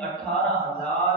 18,000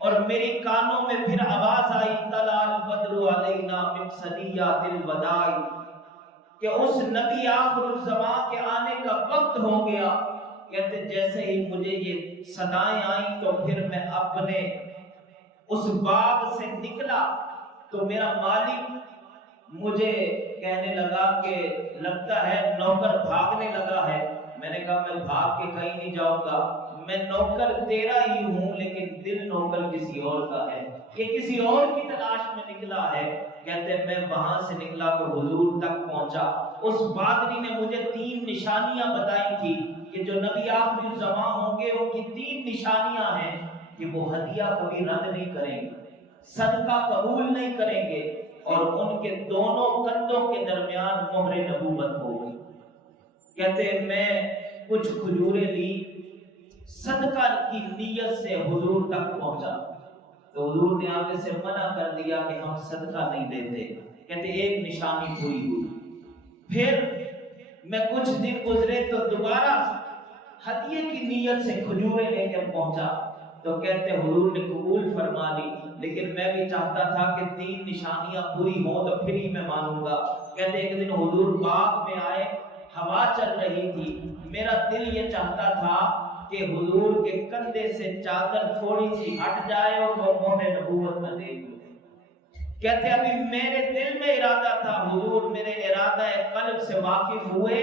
اور میری کانوں میں پھر آواز آئی طلع البدر علینا من ثنیات الوداع، کہ اس نبی آخر الزمان کے آنے کا وقت ہو گیا۔ کہتے جیسے ہی مجھے یہ صدائیں آئیں تو پھر میں اپنے اس باغ سے نکلا تو میرا مالک مجھے کہنے لگا کہ لگتا ہے نوکر بھاگنے لگا ہے۔ میں نے کہا میں بھاگ کے کہیں نہیں جاؤں گا، میں نوکر تیرا ہی ہوں، لیکن دل نوکر کسی اور کا ہے، یہ کسی اور کی تلاش میں نکلا ہے۔ کہتے ہیں میں وہاں سے نکلا تو حضور تک پہنچا۔ اس پادری نے مجھے 3 نشانیاں بتائی تھی کہ جو نبی آخر الزمان ہوں گے ان کی 3 نشانیاں ہیں کہ وہ ہدیہ کبھی رد نہیں کریں گے، صدقہ قبول نہیں کریں گے، اور ان کے دونوں کندھوں کے درمیان مہر نبوت ہوگی۔ کہتے ہیں میں کچھ کھجوریں لی، صدقہ کی نیت سے حضور تک پہنچا تو حضور نے آگے سے منع کر دیا کہ ہم صدقہ نہیں دیتے۔ کہتے ایک نشانی پوری ہوئی۔ پھر میں کچھ دن گزرے تو دوبارہ ہدیے کی نیت سے کھجوریں لے کر پہنچا تو کہتے حضور نے قبول فرما لی، لیکن میں بھی چاہتا تھا کہ 3 نشانیاں پوری ہوں تو پھر ہی میں مانوں گا۔ کہتے ایک دن حضور باغ میں آئے، ہوا چل رہی تھی، میرا دل یہ چاہتا تھا کہ حضور کے کندھے سے چادر تھوڑی سی ہٹ جائے اور وہ مہر نبوت میں دیکھ لوں۔ کہتے ابھی میرے دل میں ارادہ تھا، حضور میرے ارادہ قلب سے واقف ہوئے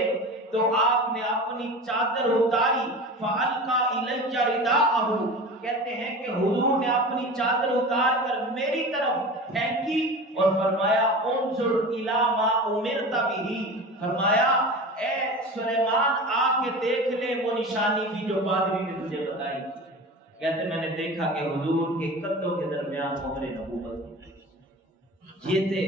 تو آپ نے اپنی چادر اتاری، فَأَلْقَى إِلَيَّ رِدَاءَهُ، کہتے ہیں کہ حضور نے اپنی چادر اتار کر میری طرف پھینکی اور فرمایا انظر إِلَى مَا أُمِرْتَ بِهِ، فرمایا اے سلیمان آ کے دیکھ لے وہ نشانی بھی جو پادری نے تجھے بتائی۔ کہتے میں نے دیکھا کہ حضور کے کندھوں کے درمیان مہر نبوت۔ یہ تھے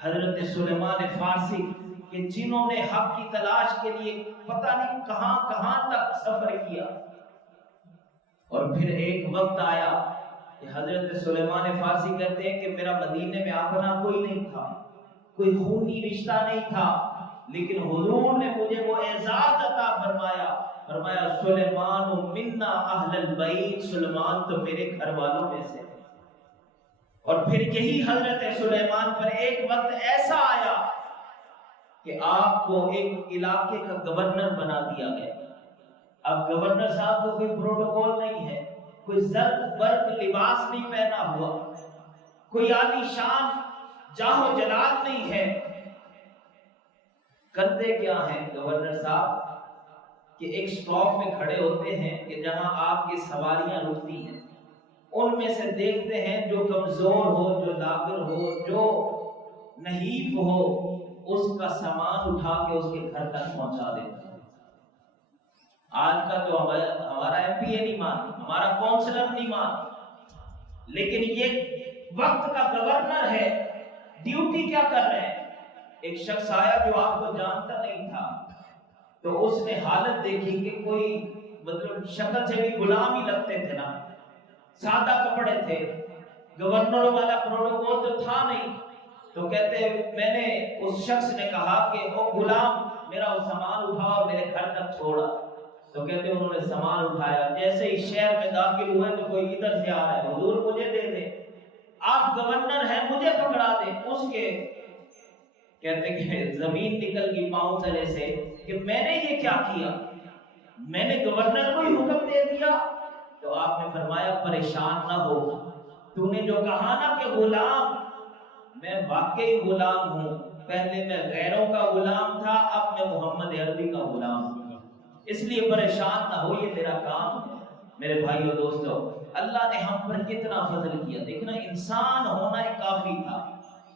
حضرت سلیمان فارسی کہ جنہوں نے حق کی تلاش کے لیے پتہ نہیں کہاں کہاں تک سفر کیا، اور پھر ایک وقت آیا کہ حضرت سلیمان فارسی کہتے ہیں کہ میرا مدینے میں اپنا کوئی نہیں تھا، کوئی خونی رشتہ نہیں تھا، لیکن حضور نے مجھے وہ اعزاز عطا فرمایا، فرمایا سلیمان منا اہل البیت، سلیمان تو میرے گھر والوں میں سے۔ اور پھر یہی حضرت سلیمان پر ایک وقت ایسا آیا کہ آپ کو ایک علاقے کا گورنر بنا دیا گیا۔ اب گورنر صاحب کو کوئی پروٹوکول نہیں ہے، کوئی زرد برق لباس نہیں پہنا ہوا، کوئی عالی شان جاہ و جلال نہیں ہے۔ کرتے کیا ہیں گورنر صاحب کہ ایک سٹاپ میں کھڑے ہوتے ہیں کہ جہاں آپ کی سواریاں رکتی ہیں، ان میں سے دیکھتے ہیں جو کمزور ہو، جو لاغر ہو، جو نحیف ہو، اس کا سامان اٹھا کے اس کے گھر تک پہنچا دیتے ہیں۔ آج کا جو ہمارا ایم پی اے نہیں مان، ہمارا کونسلر نہیں مان، لیکن یہ وقت کا گورنر ہے۔ ڈیوٹی کیا کر رہے ہیں؟ ایک شخص آیا جو آپ کو جانتا نہیں تھا، تو اس نے حالت دیکھی کہ کوئی مطلب شکل سے بھی غلام ہی لگتے تھے نا، سادہ کپڑے تھے، گورنر والا پروٹوکول تو تھا نہیں، تو کہتے میں نے اس شخص نے کہا کہ او غلام میرا وہ سامان اٹھاؤ میرے گھر تک چھوڑا، تو کہتے انہوں نے سامان اٹھایا، جیسے ہی شہر میں داخل ہوئے تو کوئی ادھر سے آ رہا ہے، حضور مجھے دے دے، آپ گورنر ہیں مجھے پکڑا دے۔ اس کے کہتے کہ زمین نکل گئی پاؤں تلے سے کہ میں نے یہ کیا کیا، میں نے گورنر کو ہی حکم دے دیا۔ تو آپ نے فرمایا پریشان نہ ہو، تو نے جو کہا نا کہ غلام، میں واقعی غلام ہوں، پہلے میں غیروں کا غلام تھا، اب میں محمد عربی کا غلام ہوں، اس لیے پریشان نہ ہو، یہ میرا کام ہے۔ میرے بھائیو دوستو، اللہ نے ہم پر کتنا فضل کیا، دیکھنا انسان ہونا ہی کافی تھا۔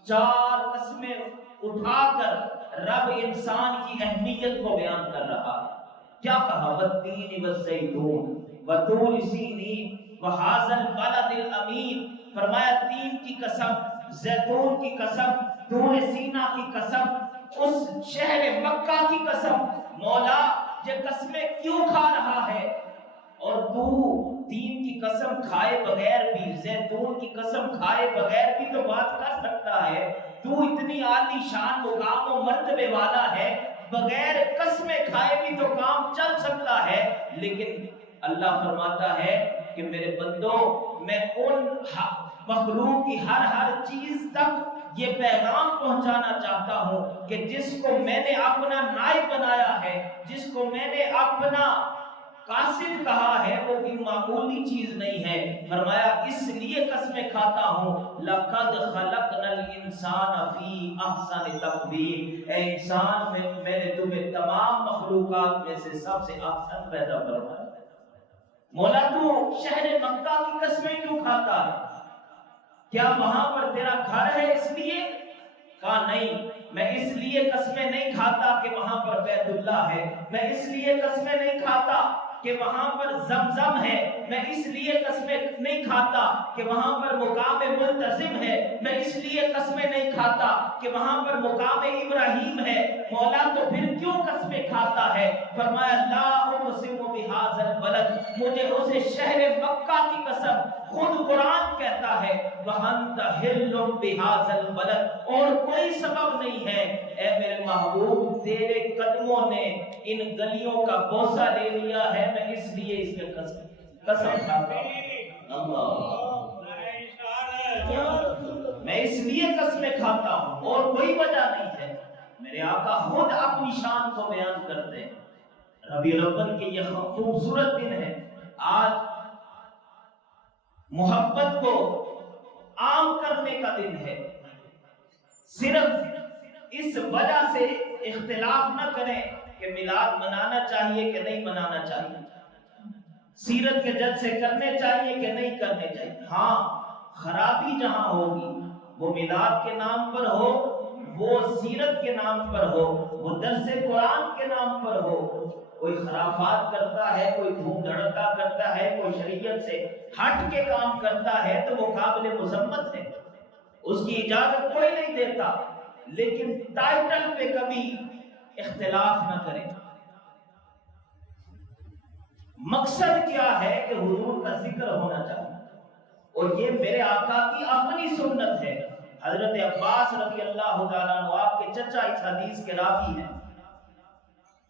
4 قسمیں اٹھا کر رب انسان کی اہمیت کو بیان کر رہا ہے۔ کیا کہا؟ والتین والزیتون وطور سینین وہذا البلد الامین، فرمایا تین کی قسم، زیتون کی قسم، طور سینا کی قسم، اس شہر مکہ کی قسم، مولا یہ قسمیں کیوں کھا رہا ہے؟ اور تو تین کی قسم کھائے بغیر بھی، زیتون کی قسم کھائے بغیر بھی تو بات کر سکتا ہے، تو اتنی عالی شان مقام و مرتبے والا ہے، بغیر قسمیں کھائے بھی تو کام چل سکتا ہے، لیکن اللہ فرماتا ہے کہ میرے بندو میں ان مخلوق کی ہر چیز تک یہ پیغام پہنچانا چاہتا ہوں کہ جس کو میں نے اپنا نائب بنایا ہے، جس کو میں نے اپنا قاصد کہا ہے، وہ کوئی معمولی چیز نہیں ہے۔ فرمایا اس لیے قسمیں کھاتا ہوں لَقَدْ خَلَقْنَا الْإِنسَانَ فِي أَحْسَنِ تَقْوِيمٍ، اے انسان میں نے تمہیں تمام مخلوقات میں سے سب سے احسن پیدا فرمایا۔ مولا تو شہر مکہ کی قسمیں کیوں کھاتا ہے؟ کیا وہاں پر تیرا گھر ہے اس لیے؟ کہا نہیں، میں اس لیے قسمیں نہیں کھاتا کہ وہاں پر بیت اللہ ہے، میں اس لیے قسمیں نہیں کھاتا کہ وہاں پر زمزم ہے، میں اس لیے قسمیں نہیں کھاتا کہ وہاں پر مقام ملتزم ہے، میں اس لیے قسمیں نہیں کھاتا کہ وہاں پر مقام ابراہیم ہے۔ مولا تو پھر کیوں قسمیں کھاتا ہے؟ فرمایا لا اقسم بہذا البلد، مجھے اسے شہر مکہ کی قسم، خود قرآن کہتا ہے وَأَنْتَ حِلٌّ بِهَذَا الْبَلَدِ، اور کوئی سبب نہیں ہے اے میرے محبوب، تیرے قدموں نے ان گلیوں کا بوسہ لے لیا ہے، میں اس لیے اس کے قسم کھاتا ہوں۔ میں اس لیے قسمیں کھاتا ہوں اور کوئی وجہ نہیں ہے۔ میرے آقا خود اپنی شان کو بیان کرتے ہیں۔ ربیع الاول کے یہ خوبصورت دن ہے، آج محبت کو عام کرنے کا دن ہے۔ صرف اس وجہ سے اختلاف نہ کریں کہ میلاد منانا چاہیے کہ نہیں منانا چاہیے، سیرت کے جلسے کرنے چاہیے کہ نہیں کرنے چاہیے۔ ہاں، خرابی جہاں ہوگی وہ میلاد کے نام پر ہو، وہ سیرت کے نام پر ہو، وہ درس قرآن کے نام پر ہو، کوئی خرافات کرتا ہے، کوئی دھوم دھڑکا کرتا ہے، کوئی شریعت سے ہٹ کے کام کرتا ہے تو وہ قابل مذمت ہے، اس کی اجازت کوئی نہیں دیتا، لیکن ٹائٹل پہ کبھی اختلاف نہ کریں۔ مقصد کیا ہے کہ حضور کا ذکر ہونا چاہیے، اور یہ میرے آقا کی اپنی سنت ہے۔ حضرت عباس رضی اللہ تعالیٰ عنہ، آپ کے چچا اس حدیث کے راوی ہیں،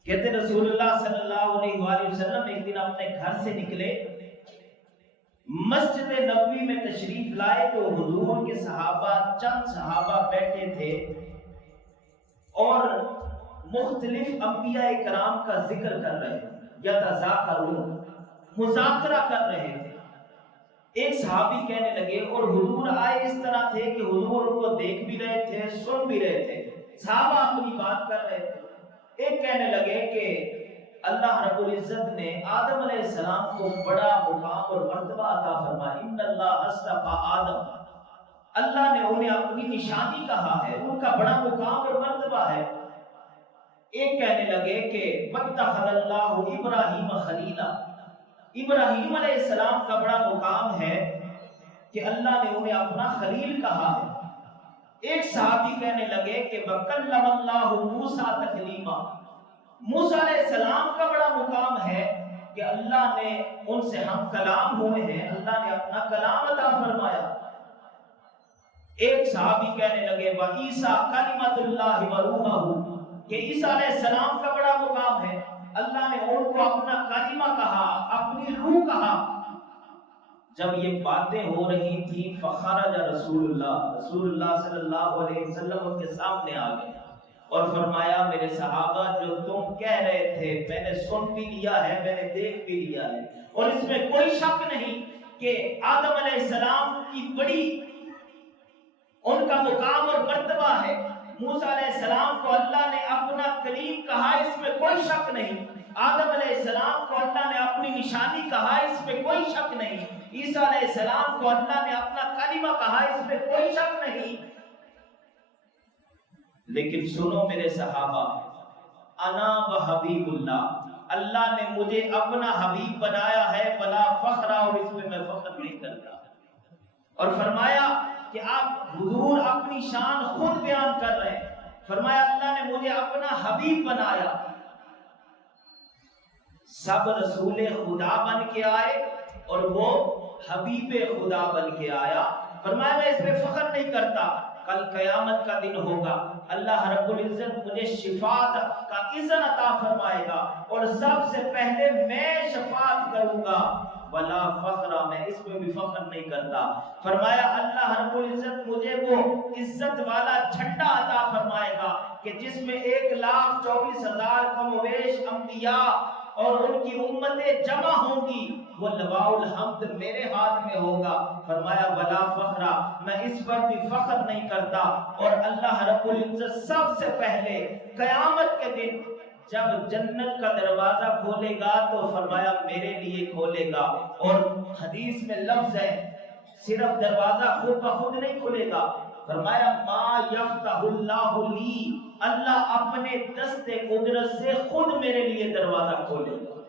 کہتے رسول اللہ صلی اللہ علیہ وآلہ وسلم ایک دن اپنے گھر سے نکلے، مسجد نبوی میں تشریف لائے تو حضور کے صحابہ، چند صحابہ بیٹھے تھے اور مختلف انبیاء کرام کا ذکر کر رہے ہیں، یتذاکرون، مذاکرہ کر رہے تھے۔ ایک صحابی کہنے لگے، اور حضور آئے اس طرح تھے کہ حضور ان کو دیکھ بھی رہے تھے، سن بھی رہے تھے، صحابہ اپنی بات کر رہے تھے۔ ایک کہنے لگے کہ اللہ رب العزت نے آدم علیہ السلام کو بڑا مقام اور مرتبہ عطا فرمایا، ان اللہ اصطفیٰ آدم، اللہ نے انہیں اپنی نشانی کہا ہے، ان کا بڑا مقام اور مرتبہ ہے۔ ایک کہنے لگے کہ واتخذ اللہ ابراہیم خلیلا، ابراہیم علیہ السلام کا بڑا مقام ہے کہ اللہ نے انہیں اپنا خلیل کہا ہے۔ ایک صحابی کہنے لگے کہ وَكَلَّمَ اللَّهُ مُوسَىٰ تَكْلِيمًا، موسیٰ علیہ السلام کا بڑا مقام ہے کہ اللہ نے ان سے ہم کلام ہوئے ہیں، اللہ نے اپنا کلام عطا فرمایا۔ ایک صحابی کہنے لگے وَعِيسَىٰ كَلِمَةُ اللَّهِ وَرُوحُهُ، کہ عیسیٰ علیہ السلام کا بڑا مقام ہے، اللہ نے ان کو اپنا کلمہ کہا، اپنی روح کہا۔ جب یہ باتیں ہو رہی تھی فخرج رسول اللہ صلی اللہ علیہ وسلم ان کے سامنے آ گئے اور فرمایا میرے صحابہ، جو تم کہہ رہے تھے میں نے سن بھی لیا ہے، میں نے دیکھ بھی لیا ہے، اور اس میں کوئی شک نہیں کہ آدم علیہ السلام کی بڑی ان کا مقام اور مرتبہ ہے۔ موسیٰ علیہ السلام کو اللہ نے اپنا کلیم کہا، اس میں کوئی شک نہیں۔ آدم علیہ السلام کو اللہ نے اپنی نشانی کہا، اس میں کوئی شک نہیں۔ عیسیٰ علیہ السلام کو اللہ نے اپنا کلمہ کہا، اس میں کوئی شک نہیں۔ لیکن سنو میرے صحابہ، انا وحبیب اللہ، اللہ نے مجھے اپنا حبیب بنایا ہے، بلا فخر، اور اس میں فخر نہیں کرتا۔ اور فرمایا کہ آپ حضور اپنی شان خود بیان کر رہے ہیں، فرمایا اللہ نے مجھے اپنا حبیب بنایا۔ سب رسول خدا بن کے آئے اور وہ حبیب خدا بن کے آیا۔ فرمایا میں اس پہ فخر نہیں کرتا، کل قیامت کا دن ہوگا، اللہ رب العزت مجھے شفاعت کا اذن عطا فرمائے گا اور سب سے پہلے میں شفاعت کروں گا۔ ولا فخر، میں اس میں بھی فخر نہیں کرتا۔ فرمایا اللہ رب العزت مجھے وہ عزت والا جھنڈا عطا فرمائے گا کہ جس میں 1,24,000 کم و بیش انبیاء اور ان کی امتیں جمع ہوں گی، وہ لواء الحمد میرے ہاتھ میں ہوگا۔ فرمایا ولا فخر، میں اس پر بھی فخر نہیں کرتا۔ اور اللہ رب العزت سب سے پہلے قیامت کے دن جب جنت کا دروازہ کھولے گا تو فرمایا میرے لیے کھولے گا۔ اور حدیث میں لفظ ہے صرف دروازہ خود بخود نہیں کھلے گا، فرمایا ما یفتح اللہ لی، اللہ اپنے دست قدرت سے خود میرے لیے دروازہ کھولے گا۔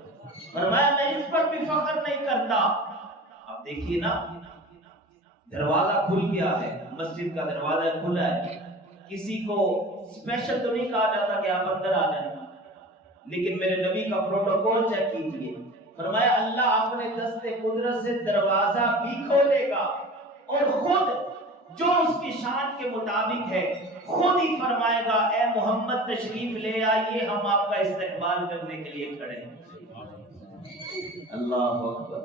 فرمایا میں اس پر بھی فخر نہیں کرتا۔ اب دیکھیے نا، دروازہ کھل گیا ہے، مسجد کا دروازہ کھلا ہے، کسی کو اسپیشل تو نہیں کہا جاتا کہ آپ اندر آ جائیں، لیکن میرے نبی کا پروٹوکول چیک کیجئے۔ فرمایا اللہ اپنے دست قدرت سے دروازہ بھی کھولے گا اور خود جو اس کی شان کے مطابق ہے خود ہی فرمائے گا اے محمد تشریف لے آئیے، ہم آپ کا استقبال کرنے کے لیے کھڑے ہیں۔ اللہ اکبر،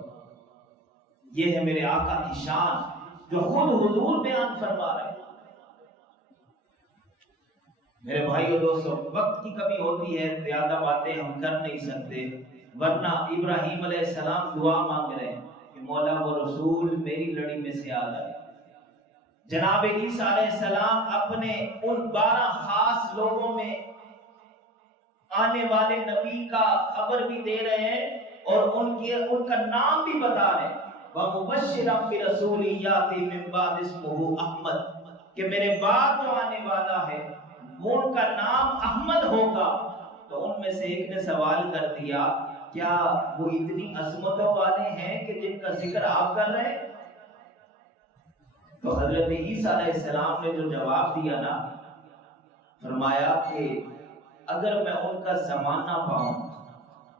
یہ ہے میرے آقا کی شان جو خود حضور بیان فرما رہے ہیں۔ میرے بھائیو دوستو، وقت کی کمی ہوتی ہے، زیادہ باتیں ہم کر نہیں سکتے، ورنہ ابراہیم علیہ السلام دعا مانگ رہے ہیں کہ مولا وہ رسول میری لڑی میں سے آ جائے۔ جناب عیسیٰ علیہ السلام اپنے ان 12 خاص لوگوں میں آنے والے نبی کا خبر بھی دے رہے ہیں اور ان کا نام بھی بتا رہے ہیں۔ وَمُبَشِّرًا بِرَسُولٍ يَأْتِي مِن بَعْدِهِ اسْمُهُ أَحْمَدُ، کہ میرے بعد جو آنے والا ہے وہ ان کا نام احمد ہوگا۔ تو ان میں سے ایک نے سوال کر دیا کیا وہ اتنی عظمتوں والے ہیں کہ جن کا ذکر آپ کر رہے ہیں؟ تو حضرت عیسیٰ علیہ السلام نے جو جواب دیا نا، فرمایا کہ اگر میں ان کا زمانہ پاؤں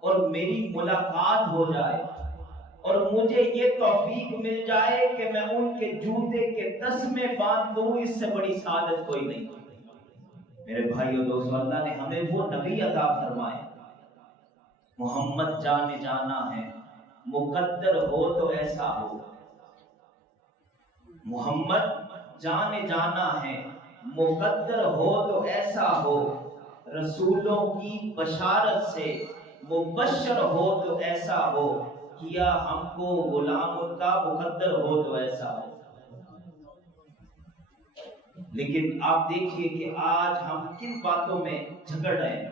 اور میری ملاقات ہو جائے اور مجھے یہ توفیق مل جائے کہ میں ان کے جوتے کے تسمے باندھ دوں، اس سے بڑی سعادت کوئی نہیں۔ میرے بھائیو دوستو، اللہ نے ہمیں وہ نبی عطا فرمائے، محمد جانے جانا ہے، مقدر ہو تو ایسا ہو۔ محمد جانے جانا ہے، مقدر ہو تو ایسا ہو، رسولوں کی بشارت سے مبشر ہو تو ایسا ہو، کیا ہم کو غلام ان کا، مقدر ہو تو ایسا ہو۔ لیکن آپ دیکھیے کہ آج ہم کن باتوں میں جھگڑ رہے ہیں۔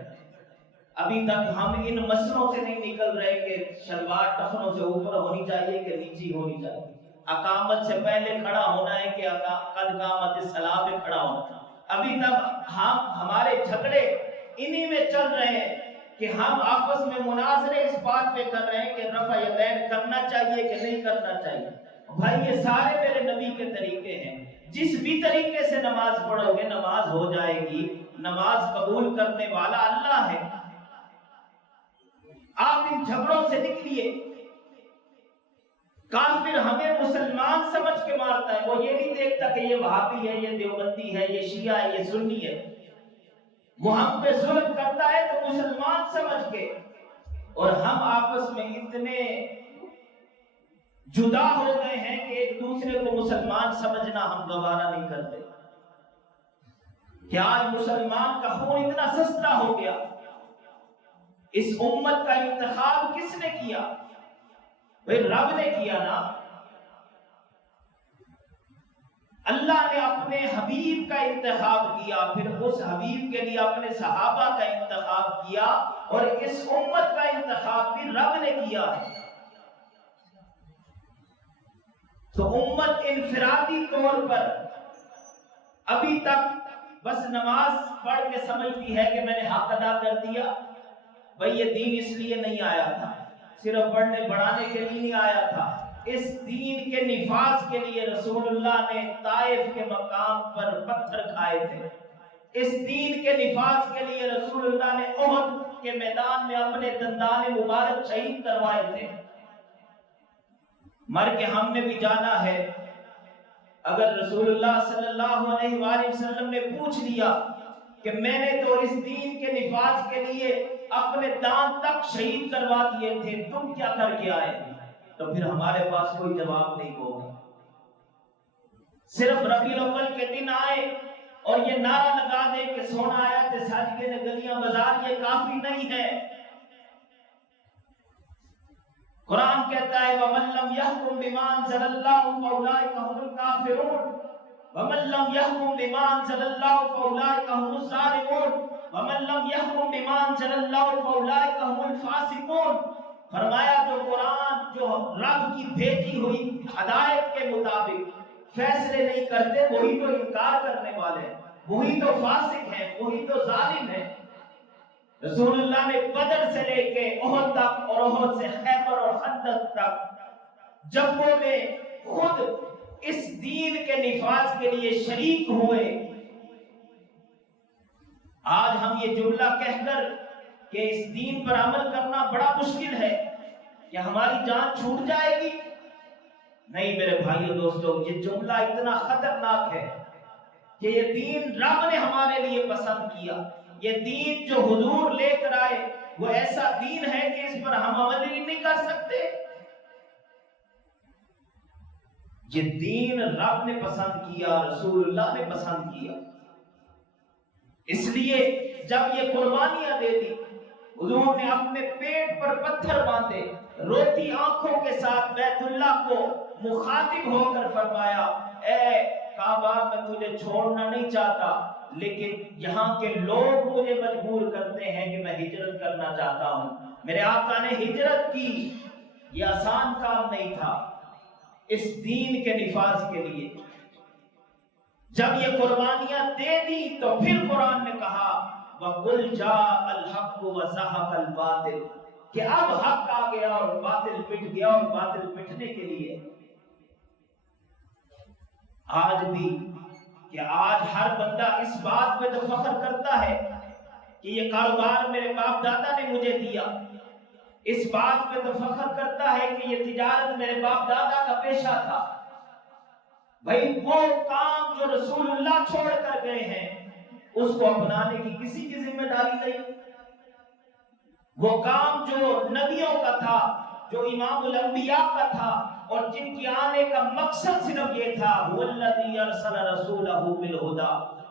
ابھی تک ہم ان مسئلوں سے نہیں نکل رہے کہ شلوار ٹخنوں سے اوپر ہونی چاہیے کہ نیچی ہونی چاہیے، اقامت سے پہلے کھڑا ہونا ہے کہ قد قامت الصلاۃ پہ کھڑا ہونا۔ ابھی تک ہمارے جھگڑے انہی میں چل رہے ہیں کہ ہم آپس میں مناظرے اس بات پہ کر رہے ہیں کہ رفع یدین کرنا چاہیے کہ نہیں کرنا چاہیے۔ بھائی یہ سارے میرے نبی کے طریقے ہیں، جس بھی طریقے سے نماز پڑھو گے نماز ہو جائے گی، نماز قبول کرنے والا اللہ ہے۔ آپ ان جھگڑوں سے نکلیے۔ کافر ہمیں مسلمان سمجھ کے مارتا ہے، وہ یہ نہیں دیکھتا کہ یہ وہابی ہے، یہ دیوبندی ہے، یہ شیعہ ہے، یہ سنی ہے۔ وہ ہم پہ ظلم کرتا ہے تو مسلمان سمجھ کے، اور ہم آپس میں اتنے جدا ہو گئے ہیں کہ ایک دوسرے کو مسلمان سمجھنا ہم گوارا نہیں کرتے۔ کہ آج مسلمان کا خون اتنا سستا ہو گیا۔ اس امت کا انتخاب کس نے کیا؟ بھئی رب نے کیا نا۔ اللہ نے اپنے حبیب کا انتخاب کیا، پھر اس حبیب کے لیے اپنے صحابہ کا انتخاب کیا، اور اس امت کا انتخاب بھی رب نے کیا ہے۔ تو امت انفرادی طور پر ابھی تک بس نماز پڑھ کے سمجھتی ہے کہ میں نے حق ادا کر دیا۔ بھئی یہ دین اس لیے نہیں آیا تھا، صرف پڑھنے پڑھانے کے لیے نہیں آیا تھا، اس دین کے نفاذ کے لیے رسول اللہ نے طائف کے مقام پر پتھر کھائے تھے۔ اس دین کے نفاذ کے لیے رسول اللہ نے احد کے میدان میں اپنے دندان مبارک شہید کروائے تھے۔ مر کے ہم نے بھی جانا ہے۔ اگر رسول اللہ صلی اللہ علیہ وآلہ وسلم نے پوچھ لیا کہ میں نے تو اس دین کے نفاذ کے لیے اپنے دان تک شہید کروا دیے تھے، تم کیا کر کے آئے؟ تو پھر ہمارے پاس کوئی جواب نہیں ہوگا۔ صرف ربیع الاول کے دن آئے اور یہ نعرہ لگا دے کہ سونا آیا تے سج کے گلیاں بازار، یہ کافی نہیں ہے۔ قرآن کہتا ہے وَمَن لَّمْ يَحْكُم بِمَا أَنزَلَ اللَّهُ فَأُولَٰئِكَ هُمُ الْكَافِرُونَ وَمَن لَّمْ يَحْكُم بِمَا أَنزَلَ اللَّهُ فَأُولَٰئِكَ هُمُ الظَّالِمُونَ وَمَن لَّمْ يَحْكُم بِمَا أَنزَلَ اللَّهُ فَأُولَٰئِكَ هُمُ الْفَاسِقُونَ۔ فرمایا جو قرآن جو رب کی بھیجی ہوئی ہدایت کے مطابق فیصلے نہیں کرتے وہی تو انکار کرنے والے ہیں، وہی تو فاسق ہیں، وہی تو ظالم ہیں۔ رسول اللہ نے بدر سے لے کے احد تک اور احد سے خیبر اور خندق تک جنگوں میں خود اس دین کے نفاذ کے لیے شریک ہوئے۔ آج ہم یہ جملہ کہہ کر کہ اس دین پر عمل کرنا بڑا مشکل ہے، کیا ہماری جان چھوٹ جائے گی؟ نہیں میرے بھائیو دوستو، یہ جملہ اتنا خطرناک ہے کہ یہ دین رب نے ہمارے لیے پسند کیا، یہ دین جو حضور لے کر آئے وہ ایسا دین ہے کہ اس پر ہم عمل ہی نہیں کر سکتے۔ یہ دین رب نے پسند کیا، رسول اللہ نے پسند کیا، اس لیے جب یہ قربانیاں دے دی، حضور نے اپنے پیٹ پر پتھر باندھے، روتی آنکھوں کے ساتھ بیت اللہ کو مخاطب ہو کر فرمایا اے کعبہ میں تجھے چھوڑنا نہیں چاہتا، لیکن یہاں کے لوگ مجھے مجبور کرتے ہیں کہ میں ہجرت کرنا چاہتا ہوں۔ میرے آقا نے ہجرت کی، یہ آسان کام نہیں تھا اس دین کے نفاذ کے لیے۔ جب یہ قربانیاں دے دی تو پھر قرآن نے کہا وَقُلْ جَاءَ الْحَقُّ وَزَهَقَ الْبَاطِلُ کہ اب حق آ گیا اور باطل پٹ گیا، اور باطل پٹنے کے لیے آج بھی کہ آج ہر بندہ اس بات پہ تو فخر کرتا ہے کہ یہ کاروبار میرے باپ دادا نے مجھے دیا، اس بات پہ تو فخر کرتا ہے کہ یہ تجارت میرے باپ دادا کا پیشہ تھا۔ بھائی وہ کام جو رسول اللہ چھوڑ کر گئے ہیں اس کو اپنانے کی کسی کی ذمہ داری نہیں۔ وہ کام جو نبیوں کا تھا، جو امام الانبیاء کا تھا، اور جن کی آنے کا مقصد صرف یہ تھا والذی ارسل رسولہ بالہدی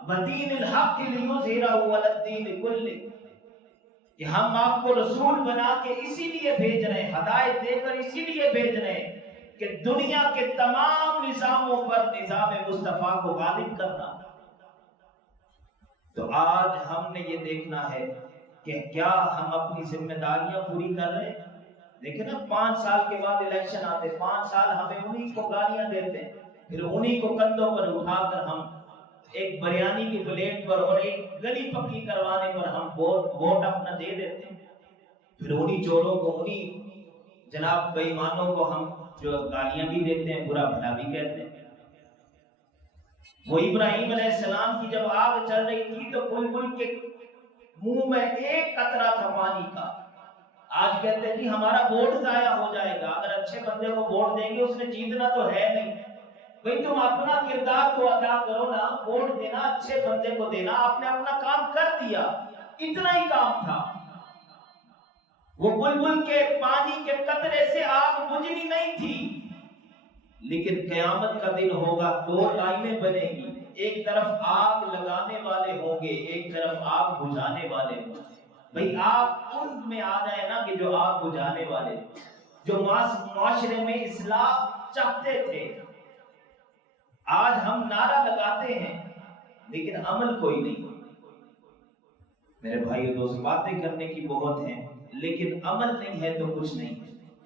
ودین الحق لیظہرہ علی الدین کلہ، کہ ہم آپ کو رسول بنا کے اسی لیے بھیج رہے ہیں، ہدایت دے کر اسی لیے بھیج رہے ہیں کہ دنیا کے تمام نظاموں پر نظام مصطفیٰ کو غالب کرنا۔ تو آج ہم نے یہ دیکھنا ہے کہ کیا ہم اپنی ذمہ داریاں پوری کر رہے ہیں؟ دیکھیں نا 5 سال کے بعد الیکشن آتے، 5 سال ہمیں انہی کو گالیاں دیتے ہیں، پھر انہی کو کندھوں پر اٹھا کر ہم ایک بریانی کی پلیٹ پر اور ایک گلی پکی کروانے پر ہم ووٹ اپنا دے دیتے ہیں، پھر انہی چوروں کو، انہی جناب بے ایمانوں کو ہم جو گالیاں بھی دیتے ہیں، برا بھلا بھی کہتے ہیں۔ وہ ابراہیم علیہ السلام کی جب آگ چل رہی تھی تو بلبل کے منہ میں ایک قطرہ تھا پانی کا، آج کہتے ہیں جی ہمارا ووٹ ضائع ہو جائے گا اگر اچھے بندے کو ووٹ دیں گے، اس نے جیتنا تو ہے نہیں۔ بھئی تم اپنا کردار تو ادا کرو نا، ووٹ دینا اچھے بندے کو دینا، آپ نے اپنا کام کر دیا، اتنا ہی کام تھا۔ وہ بلبل کے پانی کے قطرے سے آگ بجھنی نہیں تھی، لیکن قیامت کا دن ہوگا، 2 لائنیں بنے گی، ایک طرف آگ لگانے والے ہوں گے، ایک طرف آگ بجھانے والے ہوں گے۔ بھئی آپ ان میں آ جائے نا کہ جو آگ بجھانے والے، جو معاشرے میں اصلاح چاہتے تھے۔ آج ہم نعرہ لگاتے ہیں لیکن عمل کوئی نہیں۔ میرے بھائی دوست، باتیں کرنے کی بہت ہیں لیکن عمل نہیں ہے تو کچھ نہیں۔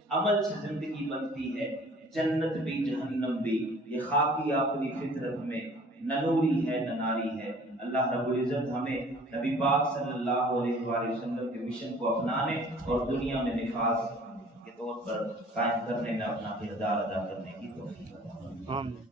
عمل سے زندگی بنتی ہے، جنت بھی جہنم بھی، یہ خاکی اپنی فطرت میں، نہ نوری ہے نہ ناری ہے۔ اللہ رب العزت ہمیں نبی پاک صلی اللہ علیہ وآلہ وسلم کے مشن کو اپنانے اور دنیا میں نفاذ کے طور پر قائم کرنے میں اپنا کردار ادا کرنے کی توفیق عطا فرمائے۔